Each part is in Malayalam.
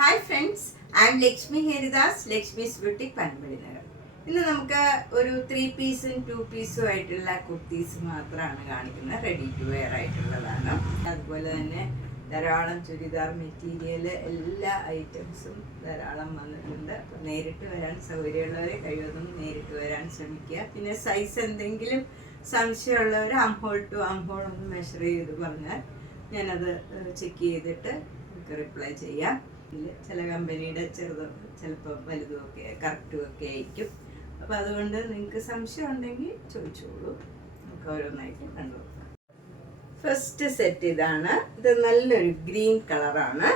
Hi friends, I'm Lakshmi Haridas, Lakshmi's boutique Panampilly Nagar. ഇന്ന് നമുക്ക് ഒരു 3 പീസും 2 പീസും ആയിട്ടുള്ള കുർത്തീസ് മാത്രമാണ് കാണിക്കുന്നത്. റെഡി ടു വെയർ ആയിട്ടുള്ളതാണ്. അതുപോലെ തന്നെ ധാരാളം ചുരിദാർ മെറ്റീരിയൽ എല്ലാ ഐറ്റംസും ധാരാളം വന്നിട്ടുണ്ട്. അപ്പോൾ നേരിട്ട് വരാൻ സൗകര്യമുള്ളവരെ കഴിവതും നേരിട്ട് വരാൻ ശ്രമിക്കുക. പിന്നെ സൈസ് എന്തെങ്കിലും സംശയമുള്ളവർ ആംഹോൾ ടു ആംഹോൾ ഒന്ന് മെഷർ ചെയ്ത് പറഞ്ഞാൽ ഞാനത് ചെക്ക് ചെയ്തിട്ട് റിപ്ലൈ ചെയ്യാം. ചില കമ്പനിയുടെ ചെറുതും ചിലപ്പോൾ വലുതും ഒക്കെ കറക്റ്റും ഒക്കെ ആയിരിക്കും. അപ്പോൾ അതുകൊണ്ട് നിങ്ങൾക്ക് സംശയം ഉണ്ടെങ്കിൽ ചോദിച്ചോളൂ, നമുക്ക് ഓരോന്നായിട്ട് കണ്ടുപോകാം. ഫസ്റ്റ് സെറ്റ് ഇതാണ്. ഇത് നല്ലൊരു ഗ്രീൻ കളറാണ്.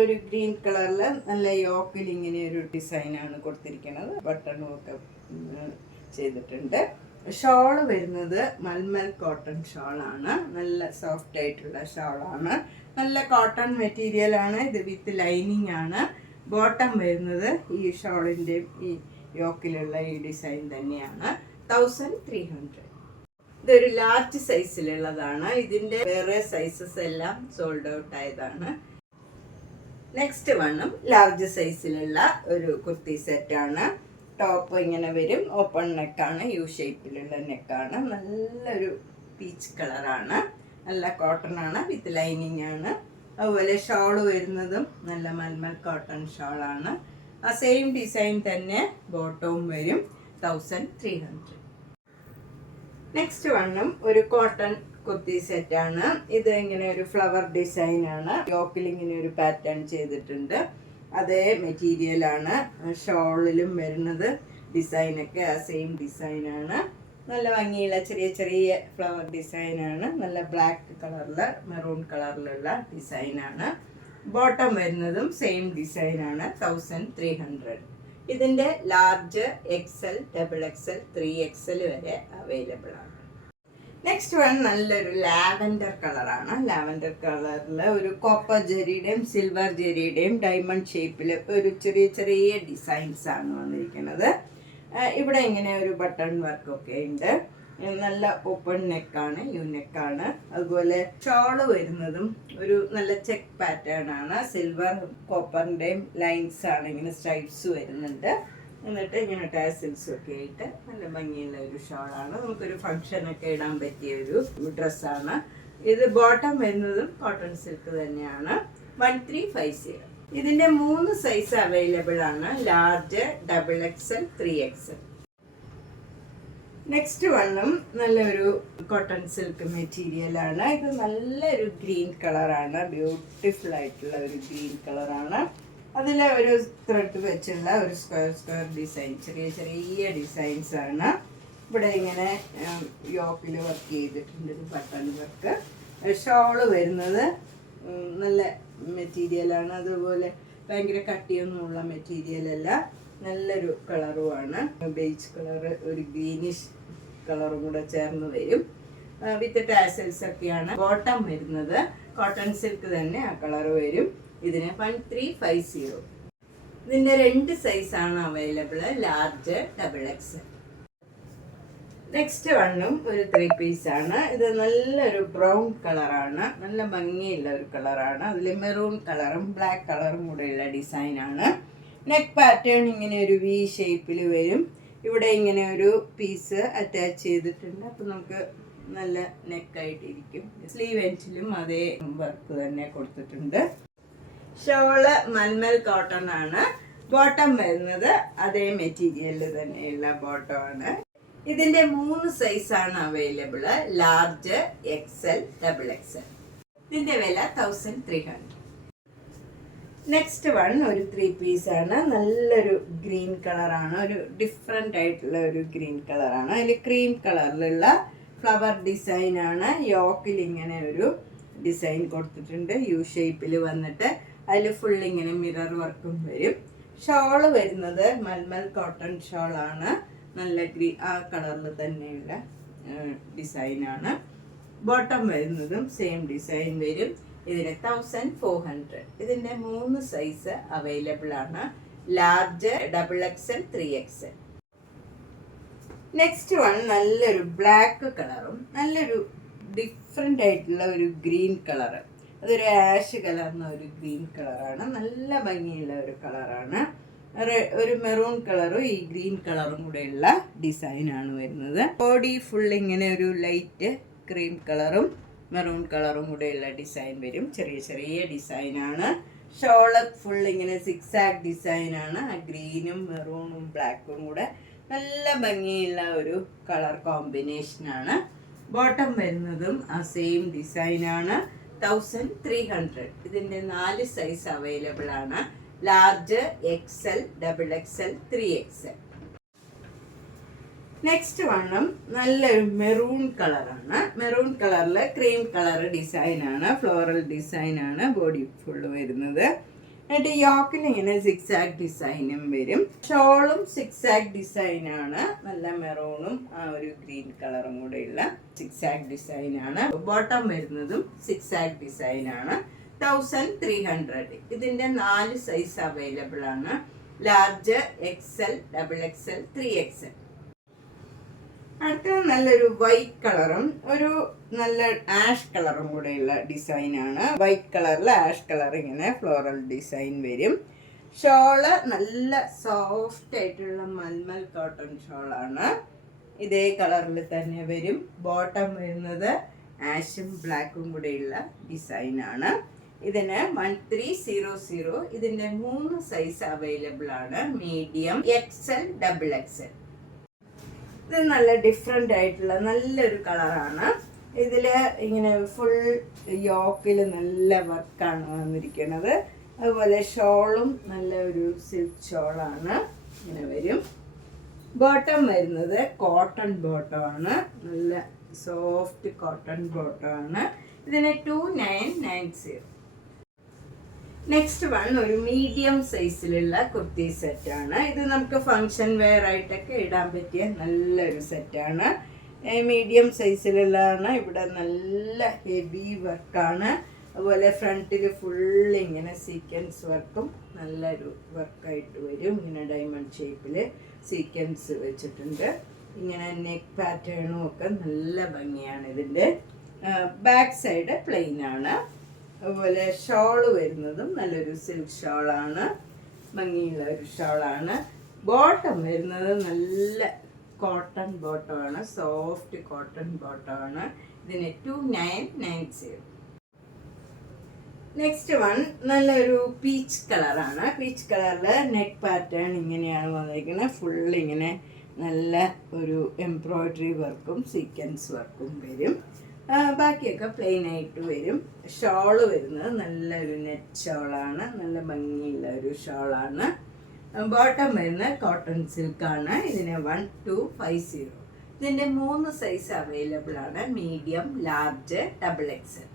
ഒരു ഗ്രീൻ കളറിൽ നല്ല യോക്കിൽ ഇങ്ങനെ ഒരു ഡിസൈനാണ് കൊടുത്തിരിക്കുന്നത്. ബട്ടണും ഒക്കെ ചെയ്തിട്ടുണ്ട്. ഷോള് വരുന്നത് മൽമൽ കോട്ടൺ ഷോളാണ്. നല്ല സോഫ്റ്റ് ആയിട്ടുള്ള ഷോളാണ്. നല്ല കോട്ടൺ മെറ്റീരിയൽ ആണ്. ഇത് വിത്ത് ലൈനിങ് ആണ്. ബോട്ടം വരുന്നത് ഈ ഷോളിൻ്റെ ഈ യോക്കിലുള്ള ഈ ഡിസൈൻ തന്നെയാണ്. 1300. ഇതൊരു ലാർജ് സൈസിലുള്ളതാണ്. ഇതിൻ്റെ വേറെ സൈസസ് എല്ലാം സോൾഡ് ഔട്ട് ആയതാണ്. നെക്സ്റ്റ് വണ്ണും ലാർജ് സൈസിലുള്ള ഒരു കുർത്തി സെറ്റാണ്. ടോപ്പ് ഇങ്ങനെ വരും. ഓപ്പൺ നെക്കാണ്, യു ഷേപ്പിലുള്ള നെക്കാണ്. നല്ലൊരു പീച്ച് കളറാണ്. നല്ല കോട്ടൺ ആണ്, വിത്ത് ലൈനിങ് ആണ്. അതുപോലെ ഷോള് വരുന്നതും നല്ല മൽമൽ കോട്ടൺ ഷോളാണ്. ആ സെയിം ഡിസൈൻ തന്നെ ബോട്ടവും വരും. 1300. നെക്സ്റ്റ് വണ്ണും ഒരു കോട്ടൺ കുർത്തി സെറ്റാണ്. ഇത് ഇങ്ങനെ ഒരു ഫ്ലവർ ഡിസൈനാണ്. യോക്കിൽ ഇങ്ങനെ ഒരു പാറ്റേൺ ചെയ്തിട്ടുണ്ട്. അതേ മെറ്റീരിയലാണ് ഷോളിലും വരുന്നത്. ഡിസൈനൊക്കെ ആ സെയിം ഡിസൈനാണ്. നല്ല ഭംഗിയുള്ള ചെറിയ ചെറിയ ഫ്ലവർ ഡിസൈനാണ്. നല്ല ബ്ലാക്ക് കളറിൽ മെറൂൺ കളറിലുള്ള ഡിസൈനാണ്. ബോട്ടം വരുന്നതും സെയിം ഡിസൈനാണ്. 1300. ഇതിൻ്റെ ലാർജ് XL, XXL, 3XL വരെ അവൈലബിൾ ആണ്. നെക്സ്റ്റ് വൺ നല്ലൊരു ലാവൻഡർ കളറാണ്. ലാവൻഡർ കളറിൽ ഒരു കോപ്പർ ജെറിയുടെയും സിൽവർ ജെറിയുടെയും ഡയമണ്ട് ഷേപ്പിൽ ഒരു ചെറിയ ചെറിയ ഡിസൈൻസ് ആണ് വന്നിരിക്കുന്നത്. ഇവിടെ ഇങ്ങനെ ഒരു ബട്ടൺ വർക്കൊക്കെ ഉണ്ട്. നല്ല ഓപ്പൺ നെക്കാണ്, യു നെക്കാണ്. അതുപോലെ ഷോള് വരുന്നതും ഒരു നല്ല ചെക്ക് പാറ്റേൺ ആണ്. സിൽവർ കോപ്പറിൻ്റെയും ലൈൻസ് ആണ്, ഇങ്ങനെ സ്ട്രൈപ്സ് വരുന്നുണ്ട്. എന്നിട്ട് ഇങ്ങനെ ടാസിൽസും ഒക്കെ ആയിട്ട് നല്ല ഭംഗിയുള്ള ഒരു ഷോളാണ്. നമുക്കൊരു ഫംഗ്ഷനൊക്കെ ഇടാൻ പറ്റിയ ഒരു ഡ്രസ്സാണ്. ഇത് ബോട്ടം വരുന്നതും കോട്ടൺ സിൽക്ക് തന്നെയാണ്. 1350. ഇതിൻ്റെ 3 സൈസ് അവൈലബിൾ ആണ്. Large, XXL, 3XL. നെക്സ്റ്റ് വണ്ണും നല്ലൊരു കോട്ടൺ സിൽക്ക് മെറ്റീരിയലാണ്. ഇത് നല്ലൊരു ഗ്രീൻ കളറാണ്. ബ്യൂട്ടിഫുൾ ആയിട്ടുള്ള ഒരു ഗ്രീൻ കളറാണ്. അതിൽ ഒരു ത്രെഡ് വെച്ചുള്ള ഒരു സ്ക്വയർ ഡിസൈൻ, ചെറിയ ചെറിയ ഡിസൈൻസ് ആണ്. ഇവിടെ ഇങ്ങനെ യോക്കിൽ വർക്ക് ചെയ്തിട്ടുണ്ട്, ഒരു ബട്ടൺ വർക്ക്. ഷോള് വരുന്നത് നല്ല മെറ്റീരിയലാണ്. അതുപോലെ ഭയങ്കര കട്ടിയൊന്നുമുള്ള മെറ്റീരിയലല്ല. നല്ലൊരു കളറുമാണ്. ബേജ് കളർ, ഒരു ഗ്രീനിഷ് കളറും കൂടെ ചേർന്ന് വരും. വിത്ത് ടാസൽസ് ഒക്കെയാണ്. ബോട്ടം വരുന്നത് കോട്ടൺ സിൽക്ക് തന്നെ ആ കളർ വരും. ഇതിന് 1350. ഇതിൻ്റെ 2 സൈസാണ് അവൈലബിൾ, ലാർജ്, XXL. നെക്സ്റ്റ് വണ്ണും ഒരു 3 പീസാണ്. ഇത് നല്ലൊരു ബ്രൗൺ കളറാണ്. നല്ല ഭംഗിയുള്ള ഒരു കളറാണ്. അതിൽ മെറൂൺ കളറും ബ്ലാക്ക് കളറും കൂടെയുള്ള ഡിസൈനാണ്. നെക്ക് പാറ്റേൺ ഇങ്ങനെ ഒരു വി ഷേപ്പിൽ വരും. ഇവിടെ ഇങ്ങനെ ഒരു പീസ് അറ്റാച്ച് ചെയ്തിട്ടുണ്ട്. അപ്പോൾ നമുക്ക് നല്ല നെക്കായിട്ടിരിക്കും. സ്ലീവ് എൻഡിലും അതേ വർക്ക് തന്നെ കൊടുത്തിട്ടുണ്ട്. ഷോള് മൽമൽ കോട്ടൺ ആണ്. ബോട്ടം വരുന്നത് അതേ മെറ്റീരിയലിൽ തന്നെയുള്ള ബോട്ടം ആണ്. ഇതിൻ്റെ 3 സൈസാണ് അവൈലബിൾ, ലാർജ്, XL, XXL. ഇതിൻ്റെ വില 1300. നെക്സ്റ്റ് വൺ ഒരു 3 പീസാണ്. നല്ലൊരു ഗ്രീൻ കളറാണ്. ഒരു ഡിഫറെൻ്റ് ആയിട്ടുള്ള ഒരു ഗ്രീൻ കളറാണ്. അതിൽ ക്രീം കളറിലുള്ള ഫ്ലവർ ഡിസൈനാണ്. യോക്കിൽ ഇങ്ങനെ ഒരു ഡിസൈൻ കൊടുത്തിട്ടുണ്ട്, യു ഷേപ്പിൽ വന്നിട്ട്. അതിൽ ഫുൾ ഇങ്ങനെ മിറർ വർക്കും വരും. ഷോള് വരുന്നത് മൽമൽ കോട്ടൺ ഷോളാണ്. നല്ല ആ കളറിൽ തന്നെയുള്ള ഡിസൈനാണ്. ബോട്ടം വരുന്നതും സെയിം ഡിസൈൻ വരും. ഇതിന് 1400. ഇതിൻ്റെ 3 സൈസ് അവൈലബിൾ ആണ്, large, XXL, 3XL. Next one നല്ലൊരു ബ്ലാക്ക് കളറും നല്ലൊരു ഡിഫറെൻ്റ് ആയിട്ടുള്ള ഒരു ഗ്രീൻ കളറ്. അതൊരു ആഷ് കലർന്ന ഒരു ഗ്രീൻ കളറാണ്. നല്ല ഭംഗിയുള്ള ഒരു കളറാണ്. ഒരു മെറൂൺ കളറും ഈ ഗ്രീൻ കളറും കൂടെയുള്ള ഡിസൈനാണ് വരുന്നത്. ബോഡി ഫുൾ ഇങ്ങനെ ഒരു ലൈറ്റ് ക്രീം കളറും മെറൂൺ കളറും കൂടെയുള്ള ഡിസൈൻ വരും. ചെറിയ ചെറിയ ഡിസൈനാണ്. ഷോള് ഫുൾ ഇങ്ങനെ സിക്സാക് ഡിസൈനാണ്. ആ ഗ്രീനും മെറൂണും ബ്ലാക്കും കൂടെ നല്ല ഭംഗിയുള്ള ഒരു കളർ കോമ്പിനേഷനാണ്. ബോട്ടം വരുന്നതും ആ സെയിം ഡിസൈനാണ്. 1300. ഇതിൻ്റെ 4 സൈസ് അവൈലബിൾ ആണ്. Large, XL, XXL, 3XL. Next വണ്ണം നല്ലൊരു മെറൂൺ കളറാണ്. മെറൂൺ കളറിൽ ക്രീം കളർ ഡിസൈനാണ്. ഫ്ലോറൽ ഡിസൈനാണ് ബോഡി ഫുള്ള് വരുന്നത്. എന്നിട്ട് യോക്കിൽ ഇങ്ങനെ സിക്സാക് ഡിസൈനും വരും. ഷോളും സിക്സാക് ഡിസൈനാണ്. നല്ല മെറൂണും ആ ഒരു ഗ്രീൻ കളറും കൂടെയുള്ള സിക്സാക് ഡിസൈനാണ്. ബോട്ടം വരുന്നതും സിക്സാക് ഡിസൈനാണ്. 1300. ഇതിൻ്റെ 4 സൈസ് അവൈലബിൾ ആണ്. Large, XL, XXL, 3XL. അടുത്ത നല്ലൊരു വൈറ്റ് കളറും ഒരു നല്ല ആഷ് കളറും കൂടെയുള്ള ഡിസൈനാണ്. വൈറ്റ് കളറിൽ ആഷ് കളർ ഇങ്ങനെ ഫ്ലോറൽ ഡിസൈൻ വരും. ഷോള് നല്ല സോഫ്റ്റ് ആയിട്ടുള്ള മൽമൽ കോട്ടൺ ഷോളാണ്. ഇതേ കളറിൽ തന്നെ വരും. ബോട്ടം വരുന്നത് ആഷും ബ്ലാക്കും കൂടെയുള്ള ഡിസൈനാണ്. ഇതിന് 1300. ഇതിൻ്റെ 3 സൈസ് അവൈലബിൾ ആണ്. Medium, XL, XXL. ഇത് നല്ല ഡിഫറെൻ്റ് ആയിട്ടുള്ള നല്ലൊരു കളറാണ്. ഇതിൽ ഇങ്ങനെ ഫുൾ യോക്കിൽ നല്ല വർക്കാണ് വന്നിരിക്കുന്നത്. അതുപോലെ ഷോളും നല്ല ഒരു സിൽക്ക് ഷോളാണ് ഇങ്ങനെ വരും. ബോട്ടം വരുന്നത് കോട്ടൺ ബോട്ടമാണ്. നല്ല സോഫ്റ്റ് കോട്ടൺ ബോട്ടമാണ്. ഇതിന് 2990. നെക്സ്റ്റ് വൺ ഒരു മീഡിയം സൈസിലുള്ള കുർത്തി സെറ്റാണ്. ഇത് നമുക്ക് ഫങ്ഷൻ വെയർ ആയിട്ടൊക്കെ ഇടാൻ പറ്റിയ നല്ലൊരു സെറ്റാണ്. മീഡിയം സൈസിലുള്ളതാണ്. ഇവിടെ നല്ല ഹെവി വർക്കാണ്. അതുപോലെ ഫ്രണ്ടിൽ ഫുൾ ഇങ്ങനെ സീക്വൻസ് വർക്കും നല്ലൊരു വർക്കായിട്ട് വരും. ഇങ്ങനെ ഡയമണ്ട് ഷേപ്പിൽ സീക്വൻസ് വെച്ചിട്ടുണ്ട്. ഇങ്ങനെ നെക്ക് പാറ്റേണും ഒക്കെ നല്ല ഭംഗിയാണ്. ഇതിൻ്റെ ബാക്ക് സൈഡ് പ്ലെയിൻ ആണ്. അതുപോലെ ഷോള് വരുന്നതും നല്ലൊരു സിൽക്ക് ഷോളാണ്. ഭംഗിയുള്ള ഒരു ഷോളാണ്. ബോട്ടം വരുന്നത് നല്ല കോട്ടൺ ബോട്ടമാണ്. സോഫ്റ്റ് കോട്ടൺ ബോട്ടമാണ്. ഇതിന് 2990. നെക്സ്റ്റ് വൺ നല്ലൊരു പീച്ച് കളറാണ്. പീച്ച് കളറിൽ നെക്ക് പാറ്റേൺ ഇങ്ങനെയാണ് വന്നിരിക്കുന്നത്. ഫുൾ ഇങ്ങനെ നല്ല ഒരു എംബ്രോയ്ഡറി വർക്കും സീക്വൻസ് വർക്കും വരും. ബാക്കിയൊക്കെ പ്ലെയിൻ ആയിട്ട് വരും. ഷോള് വരുന്നത് നല്ലൊരു നെറ്റ് ഷോളാണ്. നല്ല ഭംഗിയുള്ള ഒരു ഷോളാണ്. ബോട്ടം വരുന്നത് കോട്ടൺ സിൽക്കാണ്. ഇതിന് 1250. ഇതിൻ്റെ 3 സൈസ് അവൈലബിൾ ആണ്. Medium, large, XXL.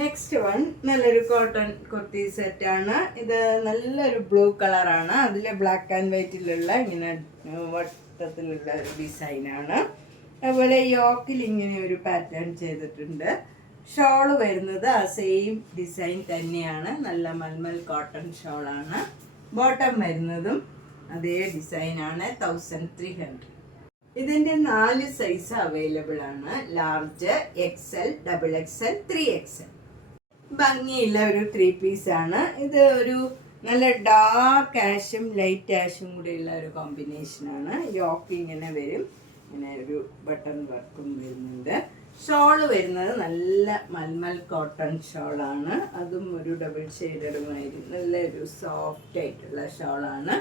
Next one നല്ലൊരു കോട്ടൺ കുർത്തി സെറ്റാണ്. ഇത് നല്ലൊരു ബ്ലൂ കളറാണ്. അതിൽ ബ്ലാക്ക് ആൻഡ് വൈറ്റിലുള്ള ഇങ്ങനെ വട്ടത്തിലുള്ള ഒരു ഡിസൈനാണ്. അതുപോലെ യോക്കിൽ ഇങ്ങനെ ഒരു പാറ്റേൺ ചെയ്തിട്ടുണ്ട്. ഷോള് വരുന്നത് ആ സെയിം ഡിസൈൻ തന്നെയാണ്. നല്ല മൽമൽ കോട്ടൺ ഷോളാണ്. ബോട്ടം വരുന്നതും അതേ ഡിസൈനാണ്. 1300. ഇതിൻ്റെ 4 സൈസ് അവൈലബിൾ ആണ്. Large, XL, XXL, 3XL. ഭംഗിയുള്ള ഒരു 3 പീസാണ്. ഇത് ഒരു നല്ല ഡാർക്ക് ആഷും ലൈറ്റ് ആഷും കൂടെയുള്ള ഒരു കോമ്പിനേഷനാണ്. യോക്ക് ഇങ്ങനെ വരും. ഇങ്ങനെ ഒരു ബട്ടൺ വർക്കും വരുന്നുണ്ട്. ഷോള് വരുന്നത് നല്ല മൽമൽ കോട്ടൺ ഷോളാണ്. അതും ഒരു ഡബിൾ ഷെയ്ഡറുമായിട്ട് നല്ലൊരു സോഫ്റ്റ് ആയിട്ടുള്ള ഷോളാണ്.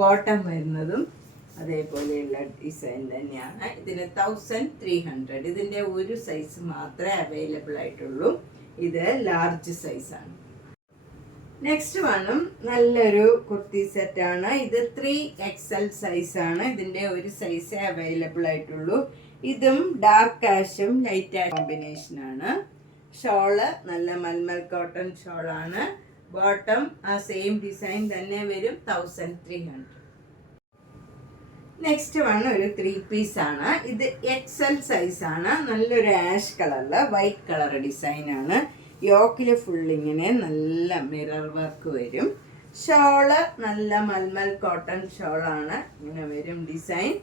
ബോട്ടം വരുന്നതും അതേപോലെയുള്ള ഡിസൈൻ തന്നെയാണ്. ഇതിന് 1300. ഇതിൻ്റെ ഒരു സൈസ് മാത്രമേ അവൈലബിൾ ആയിട്ടുള്ളൂ. ഇത് ലാർജ് സൈസാണ്. നെക്സ്റ്റ് വണ്ണും നല്ലൊരു കുർത്തി സെറ്റാണ്. ഇത് 3XL സൈസാണ്. ഇതിൻ്റെ ഒരു സൈസേ അവൈലബിൾ ആയിട്ടുള്ളൂ. ഇതും ഡാർക്ക് ആഷും ലൈറ്റ് ആഷ് കോമ്പിനേഷനാണ്. ഷോള് നല്ല മൽമൽ കോട്ടൺ ഷോളാണ്. ബോട്ടം ആ സെയിം ഡിസൈൻ തന്നെ വരും. 1300. നെക്സ്റ്റ് വൺ ഒരു 3 പീസാണ്. ഇത് XL സൈസാണ്. നല്ലൊരു ആഷ് കളറിൽ വൈറ്റ് കളർ ഡിസൈനാണ്. യോക്കിൽ ഫുൾ ഇങ്ങനെ നല്ല മിറർ വർക്ക് വരും. ഷോള് നല്ല മൽമൽ കോട്ടൺ ഷോളാണ്. ഇങ്ങനെ വരും ഡിസൈൻ.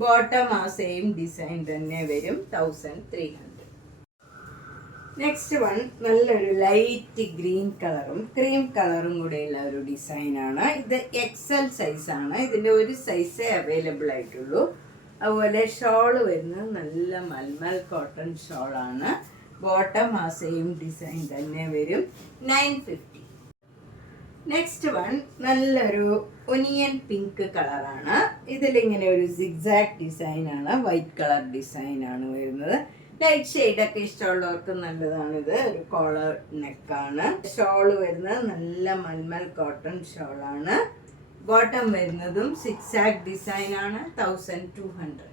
ബോട്ടം ആ സെയിം ഡിസൈൻ തന്നെ വരും. 1300. നെക്സ്റ്റ് വൺ നല്ലൊരു ലൈറ്റ് ഗ്രീൻ കളറും ക്രീം കളറും കൂടെയുള്ള ഒരു ഡിസൈനാണ്. ഇത് എക്സൽ സൈസാണ്. ഇതിൻ്റെ ഒരു സൈസേ അവൈലബിൾ ആയിട്ടുള്ളൂ. അതുപോലെ ഷോള് വരുന്നത് നല്ല മൽമൽ കോട്ടൺ ഷോളാണ്. ബോട്ടം ആ സെയിം ഡിസൈൻ തന്നെ വരും. 950. നെക്സ്റ്റ് വൺ നല്ലൊരു ഒനിയൻ പിങ്ക് കളറാണ്. ഇതിലിങ്ങനെ ഒരു സിഗ്സാക്ട് ഡിസൈനാണ്, വൈറ്റ് കളർ ഡിസൈനാണ് വരുന്നത്. ലൈറ്റ് ഷെയ്ഡൊക്കെ ഇഷ്ടമുള്ളവർക്ക് നല്ലതാണിത്. ഒരു കോളർ നെക്കാണ്. ഷോള് വരുന്നത് നല്ല മൽമൽ കോട്ടൺ ഷോളാണ്. ബോട്ടം വരുന്നതും സിക്സാക്ട് ഡിസൈനാണ്. 1200.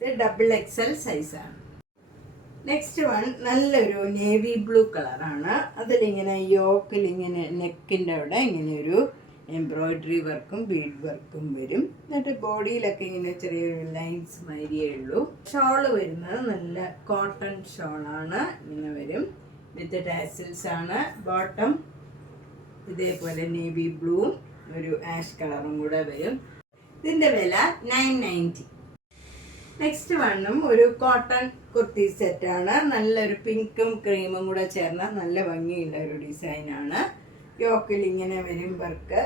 ഇത് ഡബിൾ എക്സൽ സൈസാണ്. നെക്സ്റ്റ് വൺ നല്ലൊരു നേവി ബ്ലൂ കളറാണ്. അതിലിങ്ങനെ യോക്കിലിങ്ങനെ നെക്കിൻ്റെ അവിടെ ഇങ്ങനെ ഒരു എംബ്രോയിഡറി വർക്കും ബീഡ് വർക്കും വരും. എന്നിട്ട് ബോഡിയിലൊക്കെ ഇങ്ങനെ ചെറിയൊരു ലൈൻസ് മാതിരിയേ ഉള്ളൂ. ഷോള് വരുന്നത് നല്ല കോട്ടൺ ഷോളാണ്. ഇങ്ങനെ വരും. വിത്ത് ടാസിൽസ് ആണ്. ബോട്ടം ഇതേപോലെ നേവി ബ്ലൂവും ഒരു ആഷ് കളറും കൂടെ വരും. ഇതിൻ്റെ വില 990. നെക്സ്റ്റ് വണ്ണും ഒരു കോട്ടൺ കുർത്തി സെറ്റാണ്. നല്ലൊരു പിങ്കും ക്രീമും കൂടെ ചേർന്ന നല്ല ഭംഗിയുള്ള ഒരു ഡിസൈനാണ്. യോക്കിൽ ഇങ്ങനെ വരും വർക്ക്.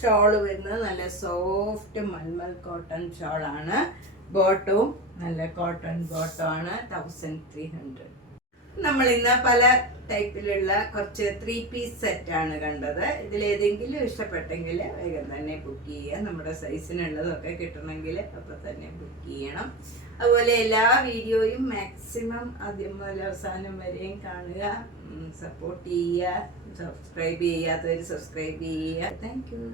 ഷോള് വരുന്നത് നല്ല സോഫ്റ്റ് മൽമൽ കോട്ടൺ ഷോളാണ്. ബോട്ടവും നല്ല കോട്ടൺ ബോട്ടമാണ്. 1300. നമ്മൾ ഇന്ന് പല ടൈപ്പിലുള്ള കുറച്ച് 3 പീസ് സെറ്റാണ് കണ്ടത്. ഇതിലേതെങ്കിലും ഇഷ്ടപ്പെട്ടെങ്കിൽ വേഗം തന്നെ ബുക്ക് ചെയ്യുക. നമ്മുടെ സൈസിനുള്ളതൊക്കെ കിട്ടണമെങ്കിൽ അപ്പോൾ തന്നെ ബുക്ക് ചെയ്യണം. അതുപോലെ എല്ലാ വീഡിയോയും മാക്സിമം ആദ്യം മുതൽ അവസാനം വരെയും കാണുക, സപ്പോർട്ട് ചെയ്യുക. സബ്സ്ക്രൈബ് ചെയ്യാത്തവർ സബ്സ്ക്രൈബ് ചെയ്യുക. Thank you.